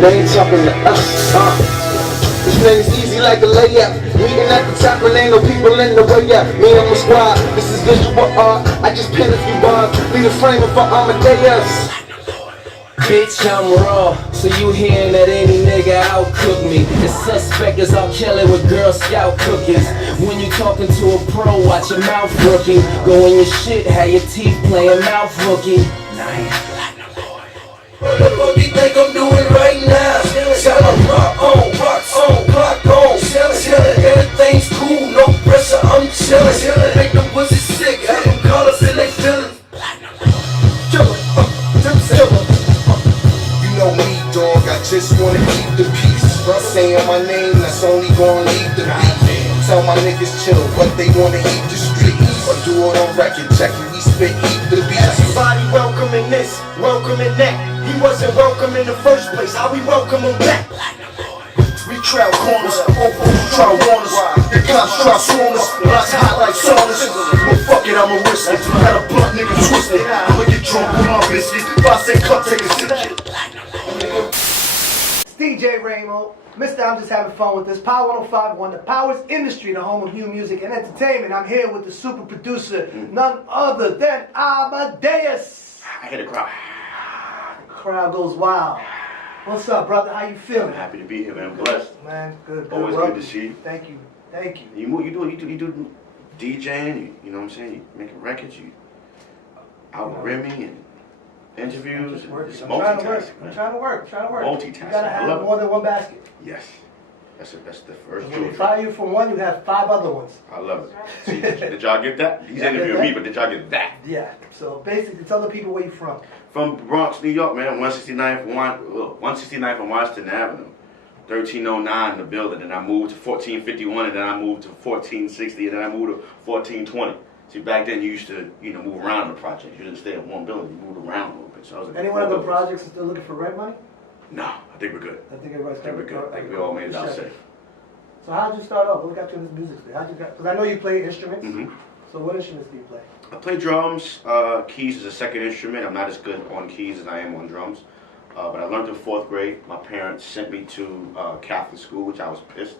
They ain't talking to us. This thing's easy like a layup. Meeting at the top and ain't no people in the way up. Me and my squad, this is visual art. I just pen a few bars, leave the framing for Amadeus. Bitch, I'm raw, so you hearing that any nigga outcook me. The suspect is I'll kill it with Girl Scout cookies. When you talking to a pro, watch your mouth rookie. Go in your shit, have your teeth playing mouth rookie. What the fuck you think I'm doing right now? Sell a rock on, clock on. Chillin', everything's cool, no pressure, I'm chillin'. Make them pussy sick, have them call us and they feelin'. You know me, dog, I just wanna keep the peace. Saying my name, that's only gonna lead the beat. Tell my niggas chill, but they wanna eat the streets. Or do it on record, check it, we spit, eat the beat. Everybody welcoming this, welcoming that. He wasn't welcome in the first place, how we welcome him back? We trail corners, try to warn us. The cops try to swarm us, lots hot like saunas. Well, fuck it, I'ma risk it. Had a blunt nigga twisted. I'ma get drunk with my biscuit. If I say cup, take a sip. It's DJ Ramo. Mr. I'm just having fun with this. Power 105.1, the Powers Industry, the home of new music and entertainment. I'm here with the super producer, none other than Amadeus. I hit a crowd. Crowd goes wild. What's up, brother? How you feeling? I'm happy to be here, man. I'm blessed. Man, good. Always good to see you. Thank you. You do DJing. You know what I'm saying? You making records. You out rimming and interviews. I'm It's trying to multitasking. work. I'm trying to work. Multitasking. You gotta I love have it. more than one basket. Yes, that's the first. When they fire you from one, you have 5 other ones. I love it. See, did y'all get that? He's Yeah, I get interviewing that. me, but did y'all get that? Yeah. So basically, tell the people where you from. From Bronx, New York, man. 169th and Washington Avenue. 1309 in the building, and I moved to 1451, and then I moved to 1460, and then I moved to 1420. See, back then you used to, move around in the project. You didn't stay in one building. You moved around a little bit. So I was like, Anyone in the projects is still looking for rent money? No, I think we're good. I think everybody's I think we're good. I think we all made it out safe. So how did you start off? What got you in this music thing? Because I know you play instruments. Mm-hmm. So what instruments do you play? I play drums. Keys is a second instrument. I'm not as good on keys as I am on drums. But I learned in 4th grade. My parents sent me to Catholic school, which I was pissed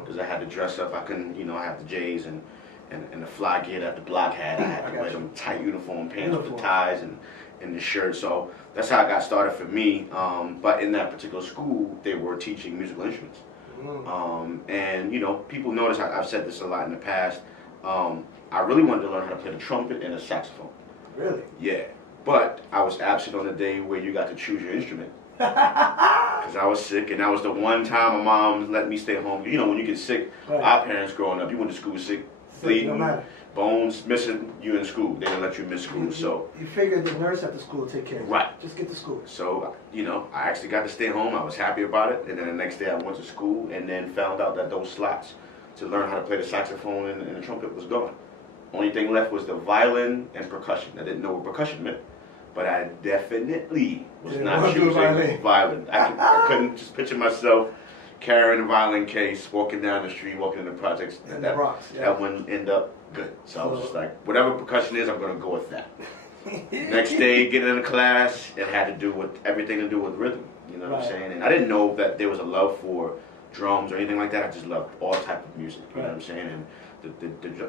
because I had to dress up. I couldn't, I have the J's and the fly gear that the block had. I had to wear them tight uniform pants with the ties and the shirt. So that's how I got started for me. But in that particular school, they were teaching musical instruments. And people notice, I've said this a lot in the past, I really wanted to learn how to play the trumpet and the saxophone. Really? Yeah. But I was absent on the day where you got to choose your instrument. Because I was sick, and that was the one time my mom let me stay home. When you get sick, right. Our parents growing up, you went to school sick, bleeding, bones, missing, you in school. They didn't let you miss school, so. You figured the nurse at the school would take care of you. Right. Just get to school. So, I actually got to stay home. I was happy about it. And then the next day I went to school and then found out that those slots to learn how to play the saxophone and the trumpet was gone. Only thing left was the violin and percussion. I didn't know what percussion meant. But I definitely was not choosing violin. I couldn't just picture myself carrying a violin case, walking down the street, walking in the projects. In the Bronx, yeah. That wouldn't end up good. So I was just like, whatever percussion is, I'm going to go with that. Next day, getting into class, it had to do with everything to do with rhythm. You know what I'm saying? And I didn't know that there was a love for drums or anything like that. I just loved all type of music. You know what I'm saying? And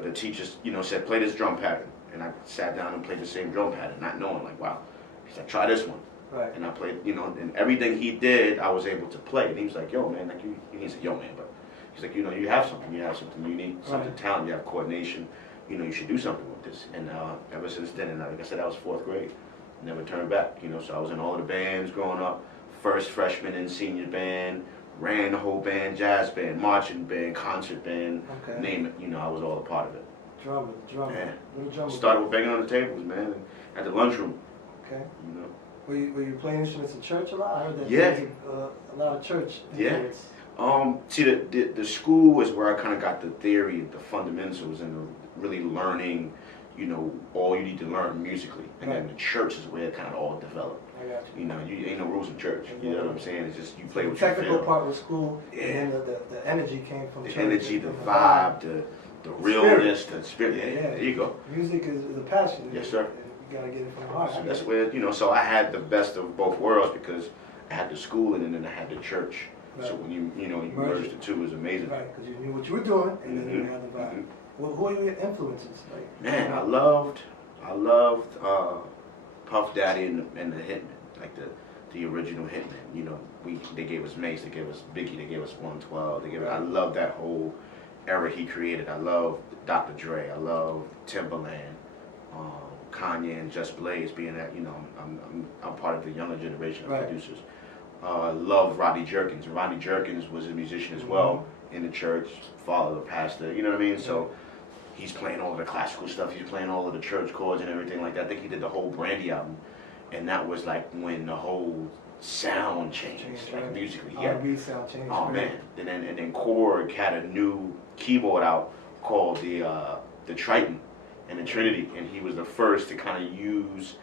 the teachers, said, play this drum pattern. And I sat down and played the same drum pattern, not knowing, like, wow. He's like, try this one. Right. And I played, and everything he did, I was able to play. And he was like, yo, man, like, he didn't say, yo, man, but he's like, you have something unique, something talent, you have coordination, you should do something with this. And ever since then, and like I said, that was 4th grade. Never turned back, so I was in all the bands growing up, first freshman and senior band, ran the whole band, jazz band, marching band, concert band, name it, I was all a part of it. Drummer. Yeah. Drummer. Started with banging on the tables, man, and at the lunchroom. Okay. Were you playing instruments in church a lot? I heard that Yeah. there was a lot of church influence. Yeah. See, the school was where I kind of got the theory, the fundamentals, and the really learning, all you need to learn musically. And then the church is where it kind of all developed. I got you. You ain't no rules in church. You know what I'm saying? It's just you play what The you feel. technical part was school, Yeah. and then the energy came from The church. energy, the vibe, the realness, the spirit. Yeah, there you go. Music is a passion. Yes, sir. You gotta get it from the heart. So that's where, so I had the best of both worlds because I had the schooling and then I had the church. Right. So when you merge the two, it was amazing. Right, because you knew what you were doing, and then you had the vibe. Mhm. Well, who are your influences? Like, Man, I loved Puff Daddy and the Hitmen, like the original Hitmen. They gave us Mace, they gave us Biggie, they gave us 112. I love that whole era he created. I love Dr. Dre. I love Timbaland, Kanye, and Just Blaze. Being that I'm part of the younger generation of producers. Love Rodney Jerkins. Rodney Jerkins was a musician as well in the church, father, the pastor. You know what I mean? So he's playing all of the classical stuff. He's playing all of the church chords and everything like that. I think he did the whole Brandy album, and that was like when the whole sound changed, like musically. R&B sound changed. Oh man! And then Korg had a new keyboard out called the Triton and the Trinity, and he was the first to kind of use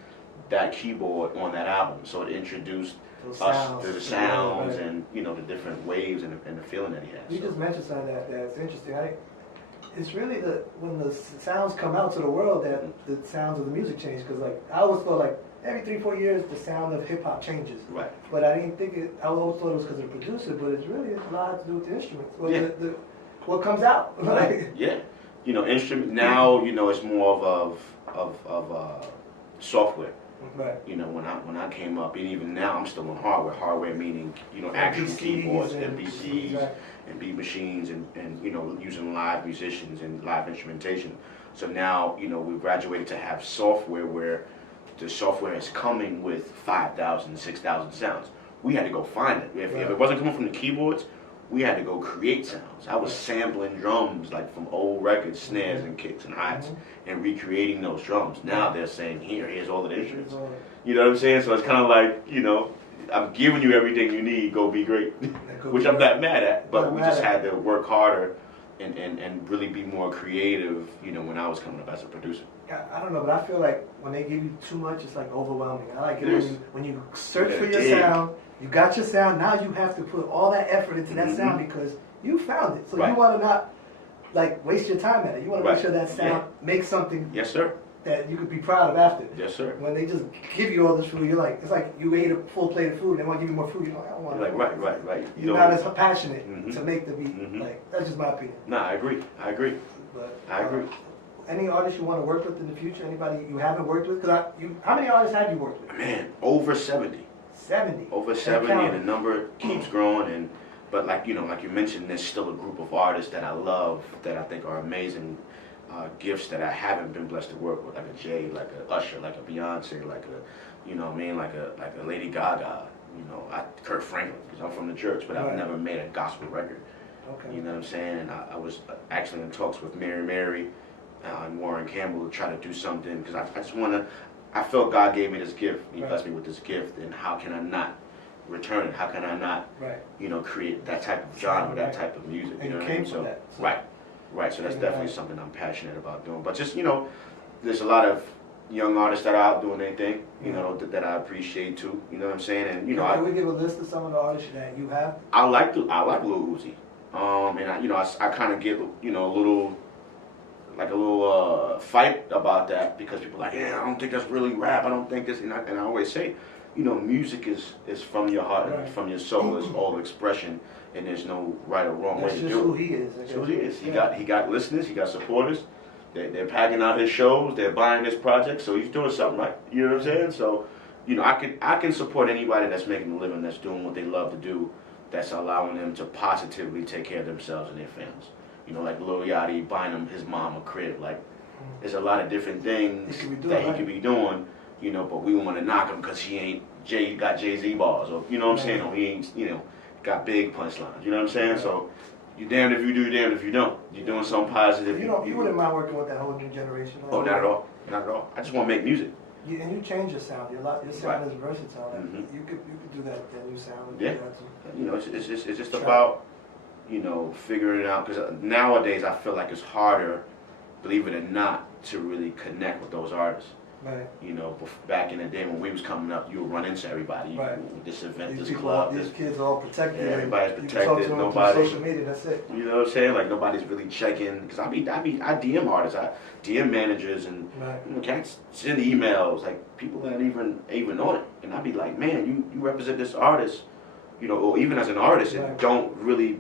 that keyboard on that album. So it introduced us to the sounds and the different waves and the feeling that he had. You just mentioned something that's interesting. It's really when the sounds come out to the world that the sounds of the music change. Because like I always thought like every 3-4 years the sound of hip hop changes. Right. But I didn't think it. I always thought it was because of the producer, but it's really a lot to do with the instruments. Well, what comes out. Like, yeah. Instrument now. It's more of software. Right. When I came up, and even now I'm still on hardware. Hardware meaning actual keyboards, MPCs, and beat machines, and using live musicians and live instrumentation. So now we've graduated to have software where the software is coming with 5,000, 6,000 sounds. We had to go find it. If it wasn't coming from the keyboards, we had to go create sounds. I was sampling drums like from old records, snares and kicks and hi-hats, and recreating those drums. Now they're saying, here's all the instruments. You know what I'm saying? So it's kind of like, I'm giving you everything you need, go be great. Which I'm not mad at, but we just had to work harder and really be more creative, when I was coming up as a producer. I don't know, but I feel like when they give you too much, it's like overwhelming. I like it when you search for your sound, you got your sound, now you have to put all that effort into that sound because you found it. So you want to not like waste your time at it. You want to make sure that sound makes something that you could be proud of after. Yes, sir. When they just give you all this food, you're like, it's like you ate a full plate of food and they want to give you more food. You're like, I don't want to. Right. You're not as passionate to make the beat. Like, that's just my opinion. No, I agree. But, I agree. Any artists you want to work with in the future? Anybody you haven't worked with? How many artists have you worked with? Man, over 70. 70. Over 70, and the number keeps growing. But like you mentioned, there's still a group of artists that I love that I think are amazing gifts that I haven't been blessed to work with, like a Jay, like a Usher, like a Beyonce, like a like a Lady Gaga, Kurt Franklin, because I'm from the church, but I've never made a gospel record. Okay. You know what I'm saying? And I was actually in talks with Mary and Warren Campbell to try to do something because I just want to. I felt God gave me this gift. He blessed me with this gift, and how can I not return it? How can I not, create that type of genre, that type of music? And you know you what I mean? came from that. Right. So that's definitely something I'm passionate about doing. But just there's a lot of young artists that are out doing their thing. That I appreciate too. You know what I'm saying? And can we give a list of some of the artists that you have? I like Lil Uzi. And I kind of get a little fight about that because people are like, I don't think that's really rap. I don't think this, and I always say, music is from your heart, and from your soul. It's all expression, and there's no right or wrong way to do it. That's just who he is. That's who he is. He got listeners. He got supporters. They're packing out his shows. They're buying his project. So he's doing something right. You know what I'm saying? So, I can support anybody that's making a living, that's doing what they love to do, that's allowing them to positively take care of themselves and their families. Like Lil Yachty buying his mom a crib. Like, there's a lot of different things he could be doing, but we want to knock him because he ain't got Jay-Z bars, or, you know what I'm saying, or he ain't, got big punchlines, you know what I'm saying? So, you're damned if you do, damned if you don't. You're doing something positive. You wouldn't mind working with that whole new generation? Oh, not at all. Not at all. I just want to make music. And you change your sound. Your sound is versatile. You could do that new sound. It's just about figuring it out, because nowadays I feel like it's harder, believe it or not, to really connect with those artists. Right. You know, back in the day when we was coming up, you would run into everybody. Right. This event, These this people, club, these this. kids are all protected. Yeah, everybody's You can talk to protected. them Nobody. through social media. That's it. You know what I'm saying? Like nobody's really checking. Because I DM artists, I DM managers, and Right. you know, cats send emails. Like people not even on it, and I'd be like, man, you represent this artist, you know, or even as an artist, and Right. don't really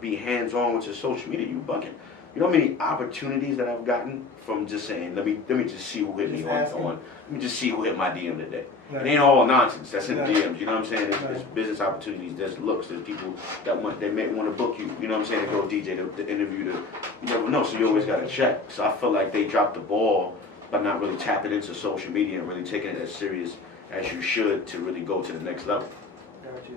be hands on with your social media. You bugging. You know how many opportunities that I've gotten from just saying, let me just see who hit me Just on. asking. Let me just see who hit my DM today. Right. It ain't all nonsense. That's in Right. DMs. You know what I'm saying? There's Right. business opportunities. There's looks. There's people that they may want to book you. You know what I'm saying? To go DJ, the interview. You never know. So you always got to check. So I feel like they dropped the ball by not really tapping into social media and really taking it as serious as you should to really go to the next level. Got you.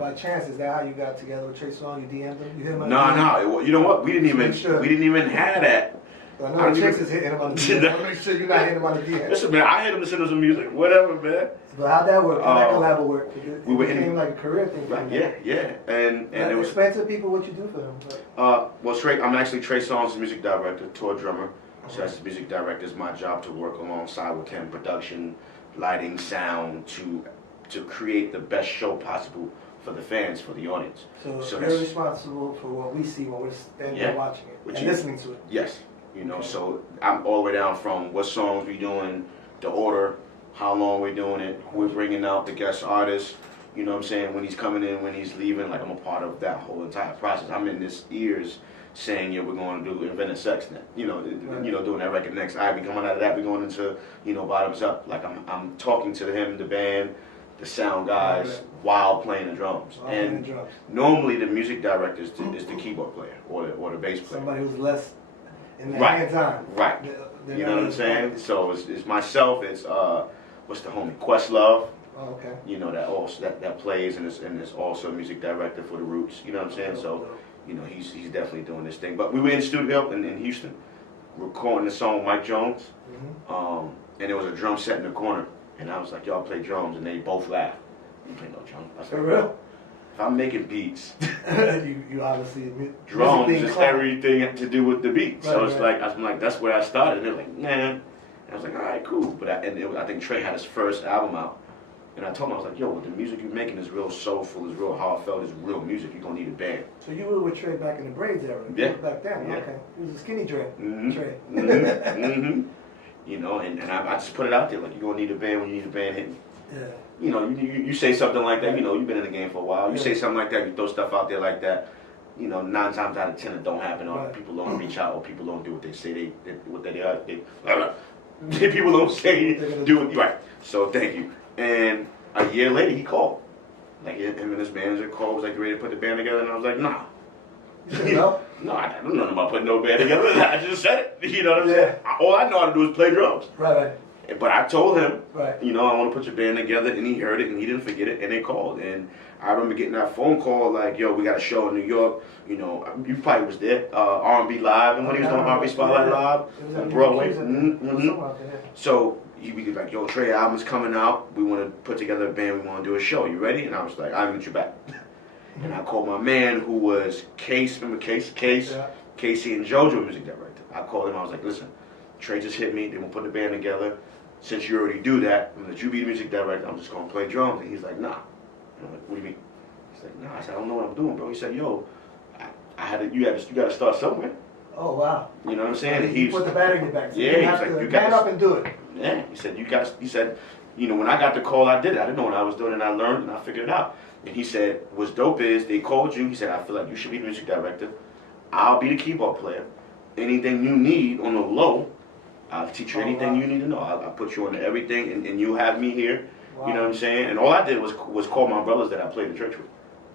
By chance, is that how you got together with Trey Songz? You DM'd him? You hit him on No. You know what? We didn't even Sure. have that. I know the chicks is hitting him on the DM. I want to make sure you're not hitting him on the DM. Listen, man, I hit him to send him some music, whatever, man. But how'd that work? How'd that collab work? It we were became like a career thing. Right, yeah. And it was explain to people what you do for them. well, I'm actually Trey Songz' music director, tour drummer. So as the music director, it's my job to work alongside with him, production, lighting, sound, to create the best show possible for the fans, for the audience. So you're responsible for what we see when we're standing there watching it and listening to it. Yes. You know, so I'm all the way down from what songs we doing, the order, how long we're doing it, who we're bringing out, the guest artists, you know what I'm saying, when he's coming in, when he's leaving, like I'm a part of that whole entire process. I'm in his ears saying, yeah, we're going to do Invented Sex next, you know, doing that record next. All right, we coming out of that, we're going into, you know, Bottoms Up. Like I'm talking to him, the band, the sound guys, while playing the drums. And normally the music director is the keyboard player or the bass player. Somebody who's less in the hands-on. Right. You know what I'm saying? So it's myself. It's what's the homie Questlove. Oh, okay. You know that plays and is also a music director for the Roots. You know what I'm saying? So you know he's definitely doing this thing. But we were in the studio in Houston, recording the song Mike Jones, and there was a drum set in the corner, and I was like, y'all play drums, and they both laughed. You play no drums. I said, for real? If I'm making beats, you obviously admit drums is everything to do with the beat. So Right, it's like I'm like that's where I started. And they're like, nah. And I was like, all right, cool. But I think Trey had his first album out, and I told him I was like, yo, the music you're making is real soulful, is real heartfelt, is real music. You're gonna need a band. So you were with Trey back in the Braids era? Yeah. Back then, Yeah. okay. He was a skinny Trey. You know, and I just put it out there like you're gonna need a band when you need a band hitting. Yeah. You know, you say something like that. You know, you've been in the game for a while. You say something like that. You throw stuff out there like that. You know, 9 times out of 10 it don't happen, or people don't reach out, or people don't do what they say people don't say do it right. So thank you. And a year later he called. Like him and his manager called, was like ready to put the band together, and I was like, nah. No? No, I don't know nothing about putting no band together. I just said it. You know what I'm saying? All I know how to do is play drums. Right. But I told him, Right. you know, I want to put your band together, and he heard it, and he didn't forget it, and they called. And I remember getting that phone call, like, yo, we got a show in New York. You know, you probably was there, R&B Live, and when he was doing R&B Spotlight Live on Broadway. So he was like, yo, Trey, album's coming out. We want to put together a band. We want to do a show. You ready? And I was like, I'll get you back. And I called my man who was Case, remember Case? Yeah. Casey and JoJo music director. I called him, I was like, listen, Trey just hit me, they want to put the band together. Since you already do that, I'm gonna let you be the music director, I'm just gonna play drums. And he's like, nah. I'm like, what do you mean? He's like, nah. I said, I don't know what I'm doing, bro. He said, yo, you gotta start somewhere. Oh, wow. You know what I'm saying? He put the bat in your back. So yeah, you have he's like, to you got up and do it. Yeah, he said, you know, when I got the call, I did it. I didn't know what I was doing, and I learned, and I figured it out. And he said, what's dope is, they called you, he said, I feel like you should be the music director. I'll be the keyboard player. Anything you need on the low, I'll teach you anything you need to know. I'll put you on everything, and you have me here. Wow. You know what I'm saying? And all I did was call my brothers that I played in church with.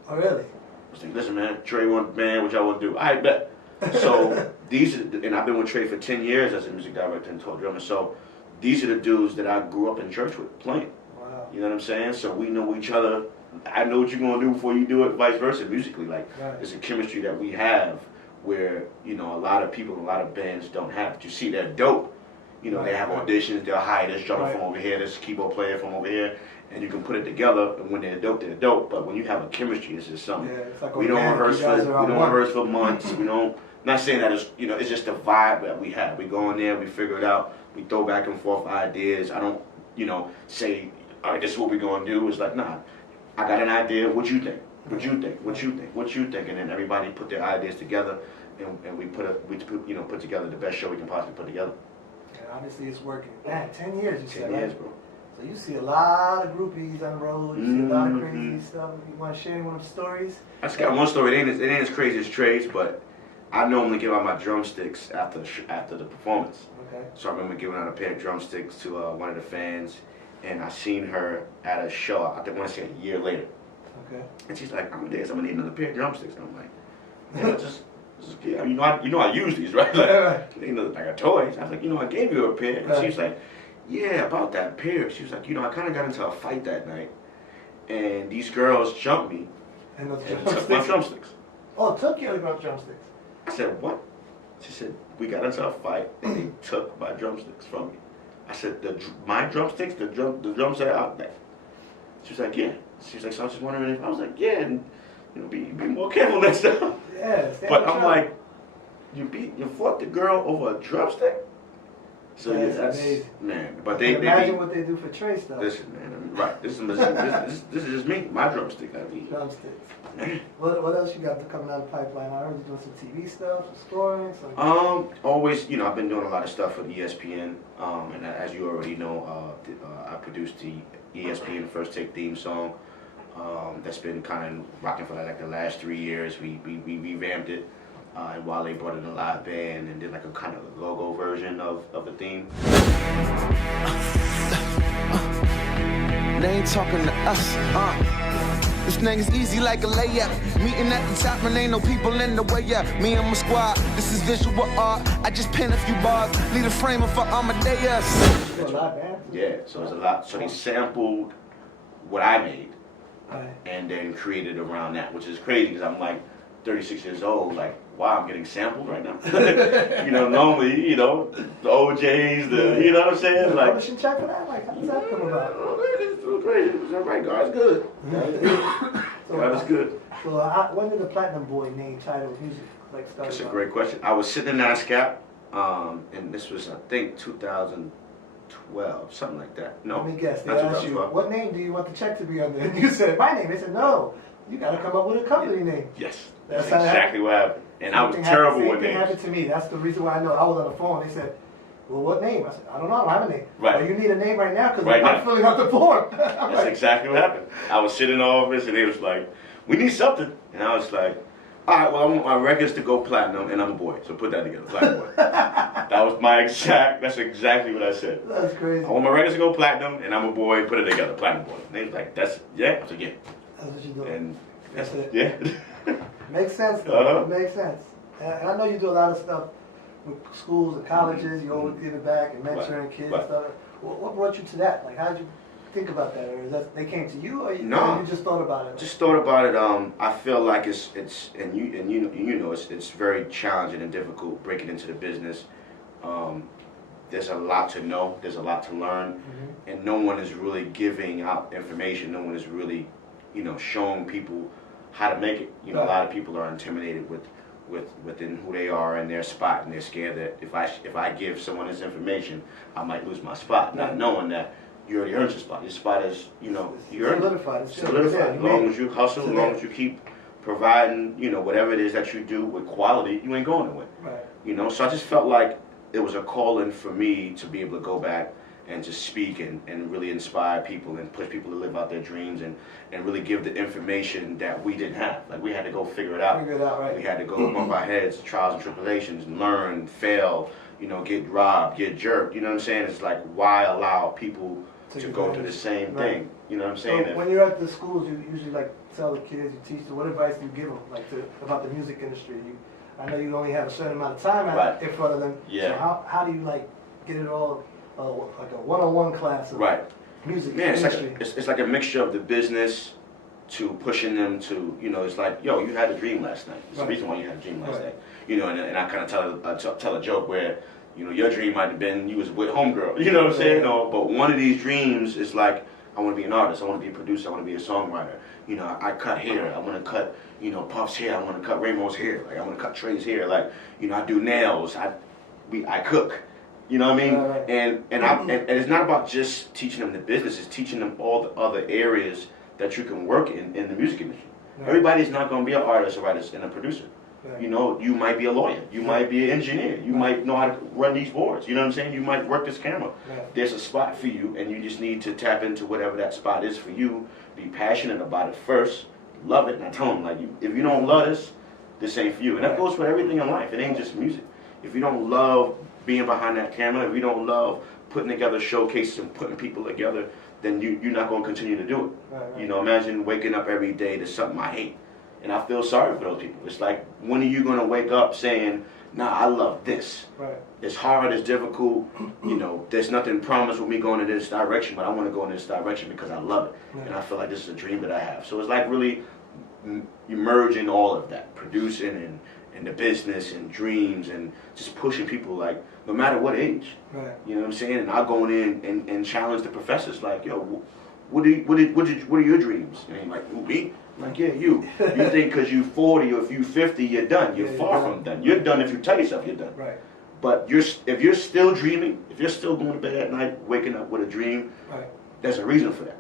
Oh, really? I was like, listen, man, Trey want band, what y'all want to do? I bet. So and I've been with Trey for 10 years as a music director and tour drummer. So these are the dudes that I grew up in church with playing. Wow. You know what I'm saying? So we know each other. I know what you're gonna do before you do it, vice versa, musically. Like there's a chemistry that we have where, you know, a lot of people, a lot of bands don't have. But you see, they're dope. You know, they have auditions, they'll hire this drummer from over here, this keyboard player from over here, and you can put it together, and when they're dope, they're dope. But when you have a chemistry, it's just something. Yeah, it's like we don't rehearse for months. We don't Not saying that it's, you know, it's just the vibe that we have. We go in there, we figure it out, we throw back and forth ideas. I don't, you know, say, all right, this is what we're going to do. It's like, nah, I got an idea. What you think? What you think? What you think? What you think? And then everybody put their ideas together, and we put together the best show we can possibly put together. And obviously it's working. Man, 10 years you said, 10 right? years, bro. So you see a lot of groupies on the road. You see a lot of crazy stuff. You want to share any one of the stories? I just got one story. It ain't as crazy as Trey's, but I normally give out my drumsticks after the performance. Okay. So I remember giving out a pair of drumsticks to one of the fans, and I seen her at a show. I want to say a year later. Okay. And she's like, Amadeus, I'm gonna need another pair of drumsticks. And I'm like, yeah, just yeah, you know I use these, right? Like, ain't nothing like a toys. I was like, you know, I gave you a pair. And she was like, yeah, about that pair. She was like, you know, I kind of got into a fight that night, and these girls jumped me And took my drumsticks. Oh, took your drumsticks. I said, what? She said, we got into a fight, and they took my drumsticks from me. I said, my drumsticks, the drums that are out there. She was like, yeah. She was like, so I was just wondering if I was like, yeah, and you know, be more careful next time. Yeah. But I'm like, you fought the girl over a drumstick? So yeah, that's amazing. Man. But they imagine what they do for Trey stuff. Listen, man. Right. This is just me. My drumstick. I mean. Drumsticks. What else you got coming out of the pipeline? I heard you doing some TV stuff, some scoring. Always. You know, I've been doing a lot of stuff for ESPN. And as you already know, I produced the ESPN First Take theme song. That's been kind of rocking for like the last 3 years. We revamped it. And Wale brought in a live band and did like a kind of logo version of the theme. They ain't talking to us, This thing is easy like a layup. Meeting at the top and ain't no people in the way up. Me and my squad, this is visual art. I just pen a few bars, leave a frame for Amadeus. Yeah, so it's a lot. So they sampled what I made Right. and then created around that, which is crazy because I'm like 36 years old, like, wow, I'm getting sampled right now. You know, normally, you know, the OJs, you know what I'm saying? Like, publishing check for that? Like, how does that come about? It's crazy. It's all right. God's good. God is good. So, when did the Platinum Boy name title music like start? That's a great question. I was sitting in ASCAP, and this was, I think, 2012, something like that. No, let me guess. They not asked you, 2012. what name do you want the check to be under? And you said, my name. They said, no, you got to come up with a company name. Yes, That's that's exactly what happened. And I was terrible with names. Same thing happened to me. That's the reason why I know. I was on the phone. They said, well, what name? I said, I don't know. I don't have a name. Right. Well, you need a name right now because Right I'm now. filling out the form. That's exactly what happened. I was sitting in the office, and they was like, we need something. And I was like, all right, well, I want my records to go platinum, and I'm a boy. So put that together, Platinum Boy. That was that's exactly what I said. That's crazy. I want my records to go platinum, and I'm a boy, put it together, Platinum Boy. And they was like, yeah. I said, yeah. That's what you're doing. And That's it. yeah. Makes sense, though. Uh-huh. It makes sense. And I know you do a lot of stuff with schools and colleges. You always give it back and mentoring kids and stuff. What brought you to that? Like, how did you think about that? Or is that they came to you, or you just thought about it? Just thought about it. I feel like it's you know it's very challenging and difficult breaking into the business. There's a lot to know. There's a lot to learn, and no one is really giving out information. No one is really, you know, showing people how to make it. You know, a lot of people are intimidated within who they are and their spot, and they're scared that if I give someone this information, I might lose my spot, not knowing that you already earned your spot. Your spot is, you know, you earned it. It's solidified. As long as you hustle, as long as you keep providing, you know, whatever it is that you do with quality, you ain't going nowhere. Right. You know, so I just felt like it was a calling for me to be able to go back and to speak and really inspire people and push people to live out their dreams and really give the information that we didn't have. Like, we had to go figure it out. Figure it out, right. We had to go above our heads, trials and tribulations, learn, fail, you know, get robbed, get jerked. You know what I'm saying? It's like, why allow people to go through the same thing? You know what I'm saying? So when you're at the schools, you usually like tell the kids, you teach them. What advice do you give them, like about the music industry? I know you only have a certain amount of time in front of them. Yeah. So how do you like get it all like a one-on-one class of music industry? It's like a mixture of the business to pushing them to, you know, it's like, yo, you had a dream last night. It's the reason why you had a dream last night. You know, and I kind of tell a joke where, you know, your dream might have been you was with homegirl. You know what I'm saying? But one of these dreams is like, I want to be an artist. I want to be a producer. I want to be a songwriter. You know, I cut hair. I want to cut, you know, Puff's hair, I want to cut Rainbow's hair, like I want to cut Trey's hair, like, you know, I do nails, I cook, you know what I mean? Right. And it's not about just teaching them the business, it's teaching them all the other areas that you can work in the music industry. Right. Everybody's not going to be an artist, a writer, and a producer. Right. You know, you might be a lawyer, you might be an engineer, you might know how to run these boards, you know what I'm saying? You might work this camera. Right. There's a spot for you, and you just need to tap into whatever that spot is for you, be passionate about it first, love it, and I tell them, like, if you don't love this ain't for you. And that goes for everything in life, it ain't just music. If you don't love being behind that camera, if you don't love putting together showcases and putting people together, then you're not going to continue to do it. Right. You know, imagine waking up every day to something I hate. And I feel sorry for those people. It's like, when are you going to wake up saying, nah, I love this. Right. It's hard, it's difficult, you know, there's nothing promised with me going in this direction, but I want to go in this direction because I love it. Right. And I feel like this is a dream that I have. So it's like really merging all of that, producing and the business and dreams and just pushing people, like, no matter what age. Right. You know what I'm saying? And I'll go in and challenge the professors, like, yo, what are your dreams? And he's like, who, me? I'm like, yeah, you. You think because you 40 or if you 50, you're done. You're far from done. You're done if you tell yourself you're done. Right. But if you're still dreaming, if you're still going to bed at night, waking up with a dream, Right. there's a reason for that.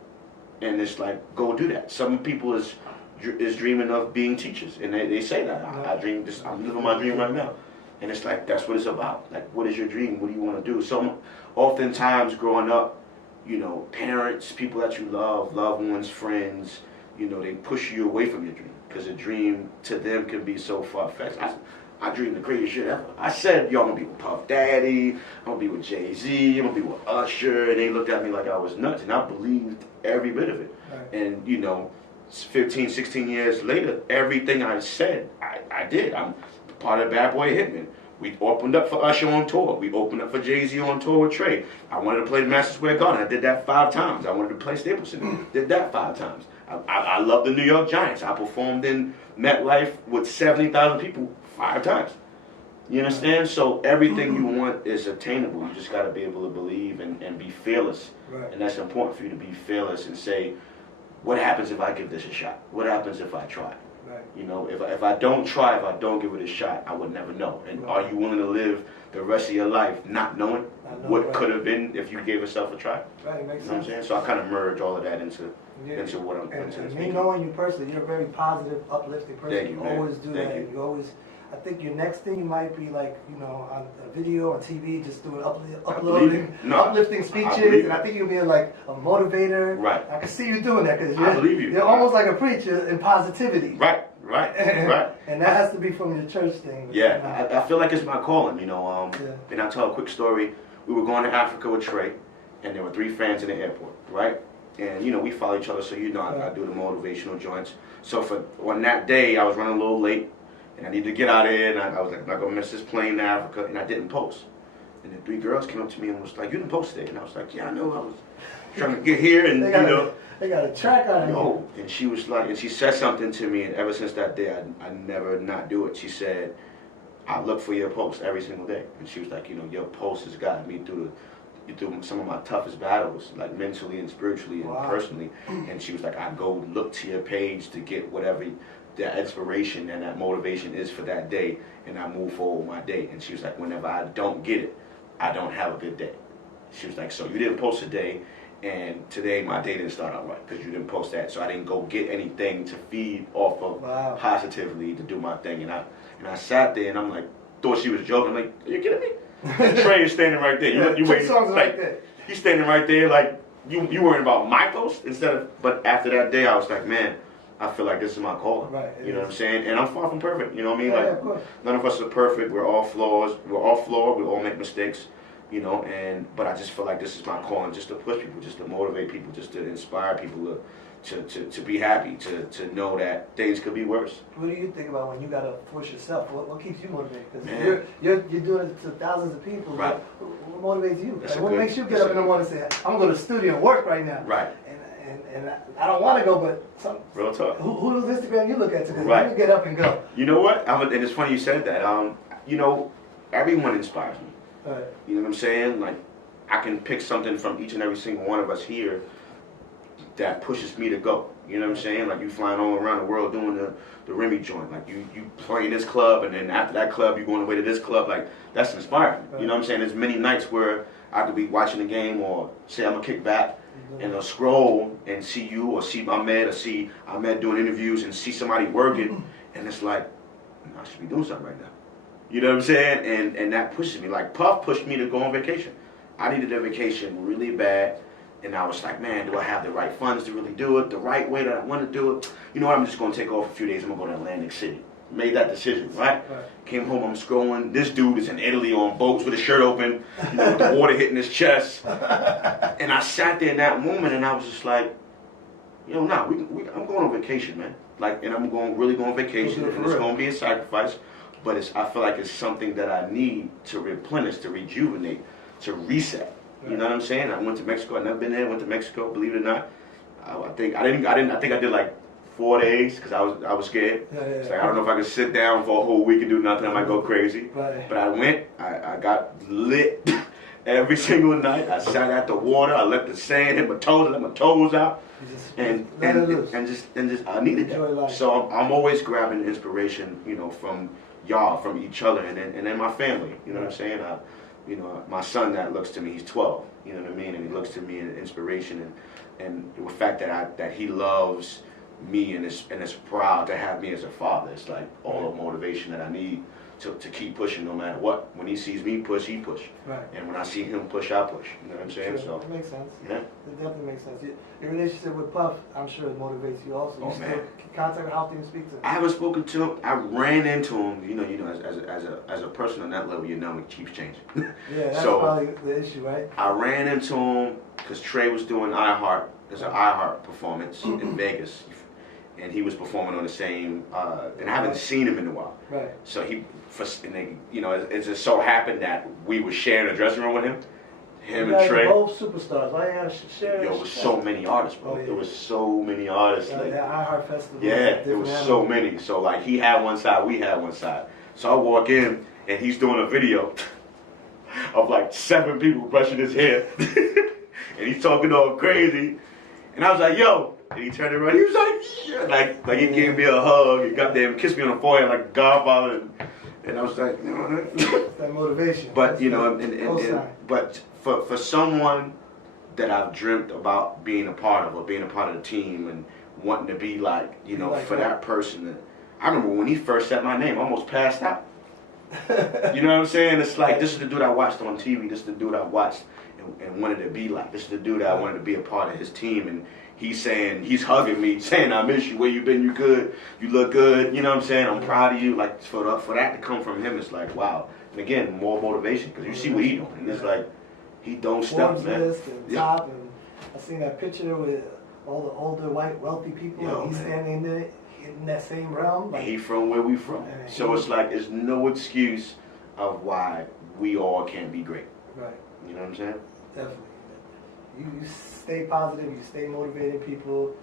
And it's like, go do that. Some people is dreaming of being teachers, and they say that. I dream this. I'm living my dream right now. And it's like, that's what it's about. Like, what is your dream? What do you want to do? So oftentimes growing up, you know, parents, people that you love, loved ones, friends, you know, they push you away from your dream because a dream to them can be so far-fetched. I dreamed the greatest shit ever. I said, yo, I'm going to be with Puff Daddy, I'm going to be with Jay-Z, I'm going to be with Usher, and they looked at me like I was nuts, and I believed every bit of it. Right. And, you know, 15, 16 years later, everything I said, I did. I'm part of Bad Boy Hitmen. We opened up for Usher on tour. We opened up for Jay-Z on tour with Trey. I wanted to play the Madison Square Garden. I did that 5 times. I wanted to play Staples Center. Did that 5 times. I love the New York Giants. I performed in MetLife with 70,000 people 5 times. You understand? So everything you want is attainable. You just got to be able to believe and be fearless. Right. And that's important for you to be fearless and say, what happens if I give this a shot? What happens if I try? Right. You know, if I don't try, if I don't give it a shot, I would never know. And Right. are you willing to live the rest of your life not knowing what right. could have been if you gave yourself a try? Right, it makes You know what I'm sense. saying? So I kind of merge all of that into what I'm And into me speaking. knowing you personally, you're a very positive, uplifting person. Thank you, man. always do Thank that. you. You always, I think your next thing might be like, you know, on a video on TV, just doing uplifting I speeches, believe and I it. think you'll be like a motivator. Right. I can see you doing that because I believe you. You're almost like a preacher in positivity. Right. And that has to be from your church thing. Yeah, I feel like it's my calling, you know. Yeah. And I'll tell a quick story. We were going to Africa with Trey, and there were 3 fans in the airport, right? And, you know, we follow each other, so you know I do the motivational joints. So on that day, I was running a little late, and I needed to get out of here, and I was like, I'm not going to miss this plane to Africa, and I didn't post. And the 3 girls came up to me and was like, you didn't post today. And I was like, yeah, I know, I was trying to get here, and, you know. They got a track on it. No, and she was like, and she said something to me, and ever since that day, I never not do it. She said, I look for your posts every single day, and she was like, you know, your posts has gotten me through some of my toughest battles, like mentally and spiritually and personally. And she was like, I go look to your page to get whatever that inspiration and that motivation is for that day, and I move forward my day. And she was like, whenever I don't get it, I don't have a good day. She was like, so you didn't post today, and today my day didn't start out right because you didn't post that, so I didn't go get anything to feed off of positively to do my thing. And I sat there and I'm like, thought she was joking. I'm like, are you kidding me? Trey is standing right there. You Trey Songz right there. He's standing right there like you worrying about my post instead of. But after that day, I was like, man, I feel like this is my calling. Right. You know what I'm saying? And I'm far from perfect. You know what I mean? Yeah, like of course. none of us are perfect. We're all flaws. We're all flawed. We all make mistakes. You know, but I just feel like this is my calling, just to push people, just to motivate people, just to inspire people to be happy, to know that things could be worse. What do you think about when you gotta push yourself? What keeps you motivated? Because you're doing it to thousands of people. Right. What motivates you? That's Like, what makes you get up in the morning and say, I'm gonna go to the studio and work right now? Right. And I don't want to go, but Real talk. whose Instagram you look at? Because Right. you get up and go. You know what? And it's funny you said that. You know, everyone inspires me. Right. You know what I'm saying? Like, I can pick something from each and every single one of us here that pushes me to go. You know what I'm saying? Like you flying all around the world doing the Remy joint. Like you play in this club, and then after that club, you going away to this club. Like that's inspiring. You know what I'm saying? There's many nights where I could be watching the game, or say I'm gonna kick back, and I'll scroll and see you, or see Ahmed, or see Ahmed doing interviews, and see somebody working, and it's like I should be doing something right now. You know what I'm saying? And that pushes me. Like Puff pushed me to go on vacation. I needed a vacation really bad. And I was like, man, do I have the right funds to really do it, the right way that I want to do it? You know what, I'm just going to take off a few days. I'm going to go to Atlantic City. Made that decision, right? Came home, I'm scrolling. This dude is in Italy on boats with his shirt open, you know, with the water hitting his chest. And I sat there in that moment, and I was just like, you know, nah, I'm going on vacation, man. Like, and I'm really going on vacation, and it's going to be a sacrifice. But I feel like it's something that I need to replenish, to rejuvenate, to reset. You know what I'm saying? I went to Mexico. I've never been there. Went to Mexico. Believe it or not, I think I did like 4 days because I was scared. It's like I don't know if I could sit down for a whole week and do nothing. I might go crazy. But I went. I got lit every single night. I sat at the water. I let the sand hit my toes. I let my toes out. And just I needed that. So I'm always grabbing inspiration, you know, from y'all, from each other, and then my family. You know what I'm saying? You know, my son that looks to me, he's 12, you know what I mean? And he looks to me in inspiration, and the fact that he loves me and is proud to have me as a father. It's like all the motivation that I need to keep pushing no matter what. When he sees me push, he push. Right. And when I see him push, I push. You know what I'm saying? Sure. So it makes sense. Yeah. It definitely makes sense. Your relationship with Puff, I'm sure it motivates you also. You still contact him? How often you speak to him? I haven't spoken to him. I ran into him. You know, as a person on that level, your number keeps changing. Yeah, that's probably the issue, right? I ran into him because Trey was doing iHeart. There's an iHeart performance in Vegas, and he was performing on the same. And I haven't seen him in a while. Right. So it just so happened that we were sharing a dressing room with him. Him and Trey. Both superstars. Why you gotta share? There was so many artists, bro. There was so many artists. Yeah, like, iHeart Festival. Yeah, there was so many. So like he had one side, we had one side. So I walk in and he's doing a video of like 7 people brushing his hair, and he's talking all crazy. And I was like, yo. And he turned around. He was like, yeah. Like he gave me a hug. He got there and kissed me on the forehead like a godfather. And I was like, you know, that motivation. But you know, but for someone that I've dreamt about being a part of, or being a part of the team, and wanting to be like, you know, for that person. I remember when he first said my name, I almost passed out. You know what I'm saying? It's like, this is the dude I watched on TV. This is the dude I watched and wanted to be like. This is the dude that I wanted to be a part of his team. And he's hugging me, saying, I miss you, where you been, you good, you look good, you know what I'm saying, I'm proud of you. Like, for that to come from him, it's like, wow. And again, more motivation, because you see what he doing, and it's like, he don't stop, man. And top, and I seen that picture with all the older, white, wealthy people, and he's standing there in that same realm. Like, he from where we from. So it's like, there's no excuse of why we all can't be great. Right. You know what I'm saying? Definitely. You stay positive, you stay motivating people.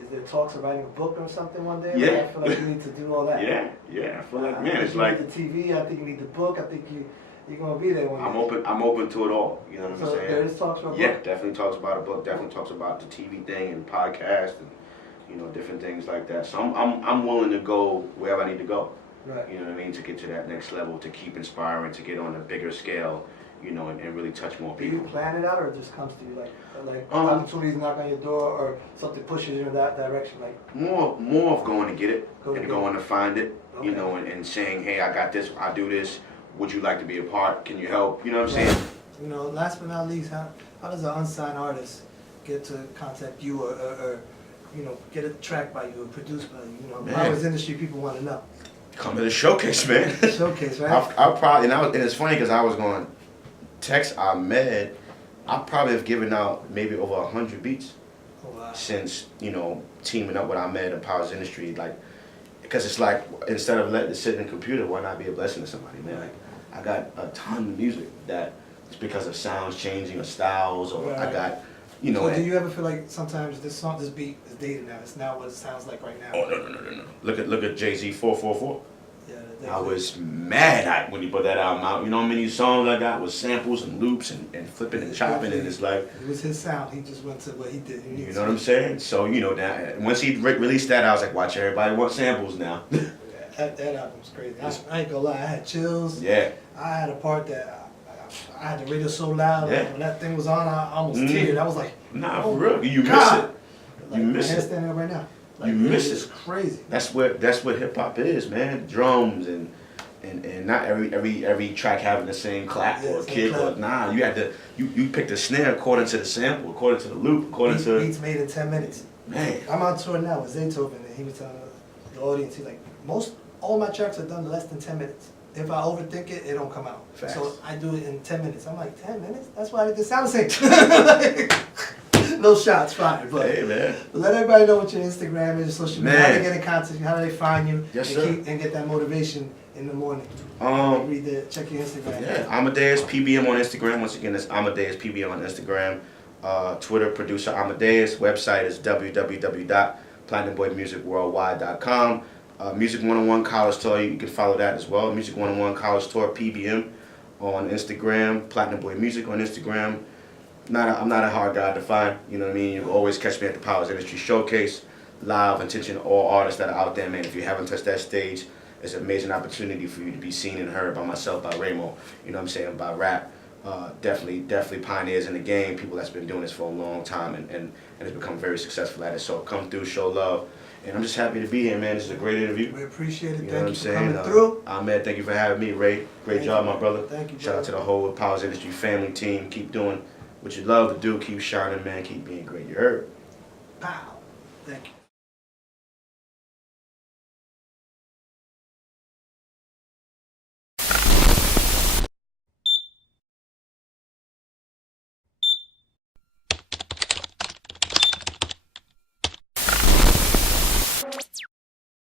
Is there talks of writing a book or something one day? Yeah. Like, I feel like you need to do all that. Yeah. I feel like, man, it's like the TV. I think you need the book. I think you're gonna be there one day. I'm open to it all. You know what I'm saying? There is talks about a book? Yeah, definitely talks about a book. Definitely talks about the TV thing and podcast and, you know, different things like that. So I'm willing to go wherever I need to go. Right. You know what I mean? To get to that next level, to keep inspiring, to get on a bigger scale. You know, and really touch more people. Do you plan it out, or it just comes to you like opportunities knock on your door, or something pushes you in that direction? Like more of going to get it and going to find it. Okay. You know, and saying, hey, I got this, I do this. Would you like to be a part? Can you help? You know what I'm saying? You know, last but not least, how does an unsigned artist get to contact you, or you know, get a track by you, or produced by you? You know, how is industry people want to know? Come to the showcase, man. Showcase, right? I'll probably, and it's funny because I was going. Text Ahmed, I probably have given out maybe over 100 beats since, you know, teaming up with Ahmed and Powers Industry. Like, because it's like, instead of letting it sit in the computer, why not be a blessing to somebody, man? Like, I got a ton of music that it's because of sounds changing or styles, or I got, you know. So do you ever feel like sometimes this beat is dated now? It's not what it sounds like right now. Oh no. Look at Jay-Z 444. Yeah, I was mad when he put that album out. You know how many songs I got with samples and loops and flipping and chopping, and it's like, it was his sound. He just went to what he did. you know what I'm saying? So you know that once he released that, I was like, watch, everybody want samples now. That album was crazy. I ain't gonna lie, I had chills. Yeah. I had a part that I had the radio so loud. Yeah. When that thing was on, I almost teared. I was like, Nah, oh for real, you God. miss it. Like, You miss my hand's it. standing up right now. Like, You miss it's it. crazy. That's what hip hop is, man. Drums and not every track having the same clap Yeah, or same kick or clap. nah. You had to you pick the snare according to the sample, according to the loop, according to Beats made in 10 minutes. man. I'm on tour now with Zaytoven, and he was telling the audience, he's like, all my tracks are done less than 10 minutes. If I overthink it, it don't come out. Facts. So I do it in 10 minutes. I'm like, 10 minutes? That's why it sounds the same. No shots fired, but Hey man. let everybody know what your Instagram is, your social media, how Man. they get in contact, how do they find you, Yes, and, sir. and get that motivation in the morning. Check your Instagram. Yeah, Amadeus PBM on Instagram. Once again, it's Amadeus PBM on Instagram. Twitter, producer Amadeus. Website is www.platinumboymusicworldwide.com. Music 101 College Tour, you can follow that as well. Music 101 College Tour PBM on Instagram. Platinum Boy Music on Instagram. I'm not a hard guy to find. You know what I mean? You can always catch me at the Powers Industry Showcase. Live attention to all artists that are out there, man. If you haven't touched that stage, it's an amazing opportunity for you to be seen and heard by myself, by Ramo. You know what I'm saying? By rap. Definitely pioneers in the game. People that's been doing this for a long time and has become very successful at it. So come through, show love. And I'm just happy to be here, man. This is a great interview. We appreciate it. You know what I'm Thank you for saying? coming through. Ahmed, thank you for having me. Ray, great Thank job, you. my brother. Thank you, Shout out brother. to the whole Powers Industry family team. Keep doing what you love to do. Keep shining, man. Keep being great. You heard? Pow. Thank you.